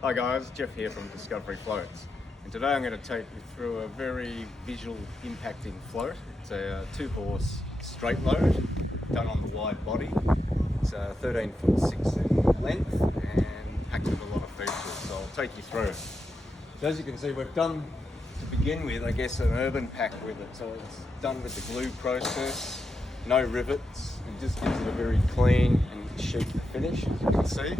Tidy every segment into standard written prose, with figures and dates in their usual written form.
Hi guys, Jeff here from Discovery Floats, and today I'm going to take you through a very visual impacting float. It's a 2-horse straight load done on the wide body. It's 13 foot 6 in length and packed with a lot of features, so I'll take you through. So as you can see, we've done, to begin with, I guess an urban pack with it. So it's done with the glue process, no rivets, it just gives it a very clean and chic finish, as you can see.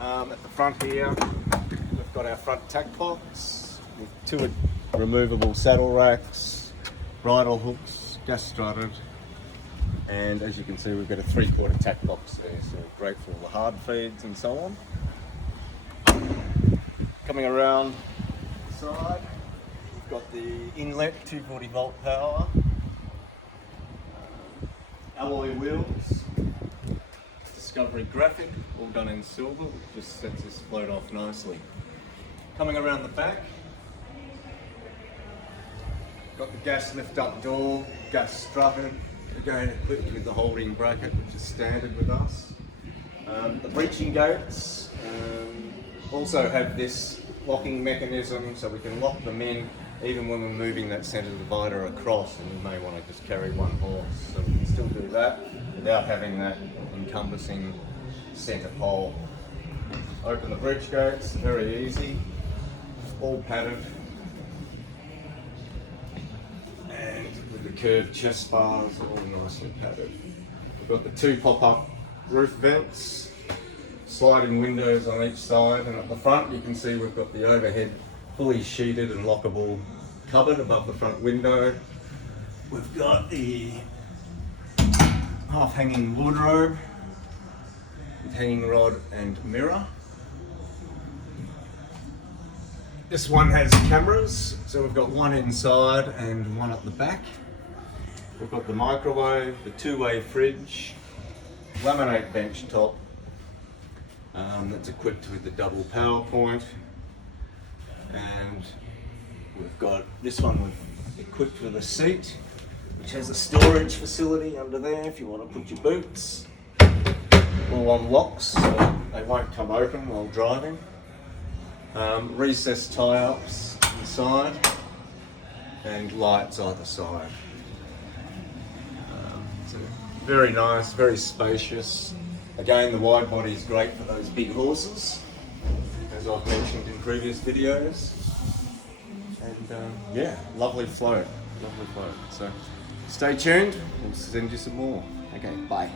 At the front here, we've got our front tack box with 2 removable saddle racks, bridle hooks, gas strutted, and as you can see, we've got a 3/4 tack box there, so great for all the hard feeds and so on. Coming around the side, we've got the inlet 240 volt power, alloy wheels, Discovery graphic, all done in silver, which just sets this float off nicely. Coming around the back, got the gas lift up door, gas strutted, again equipped with the holding bracket, which is standard with us. The breeching gates also have this locking mechanism, so we can lock them in even when we're moving that centre divider across, and you may want to just carry 1 horse, so we can still do that without having that encompassing centre pole. Open the breech gates, very easy, all padded, and with the curved chest bars, all nicely padded. We've got the 2 pop-up roof vents, sliding windows on each side, and at the front you can see we've got the overhead fully sheeted and lockable cupboard above the front window. We've got the half-hanging wardrobe with hanging rod and mirror. This one has cameras, so we've got 1 inside and 1 at the back. We've got the microwave, the 2-way fridge, laminate bench top that's equipped with the double power point, and we've got this one equipped with a seat which has a storage facility under there if you want to put your boots. All on locks, so they won't come open while driving. Recessed tie-ups inside and lights either side. So very nice, very spacious. Again, the wide body is great for those big horses, as I've mentioned in previous videos. And yeah, lovely float, lovely float. So stay tuned, we'll send you some more. Okay, bye.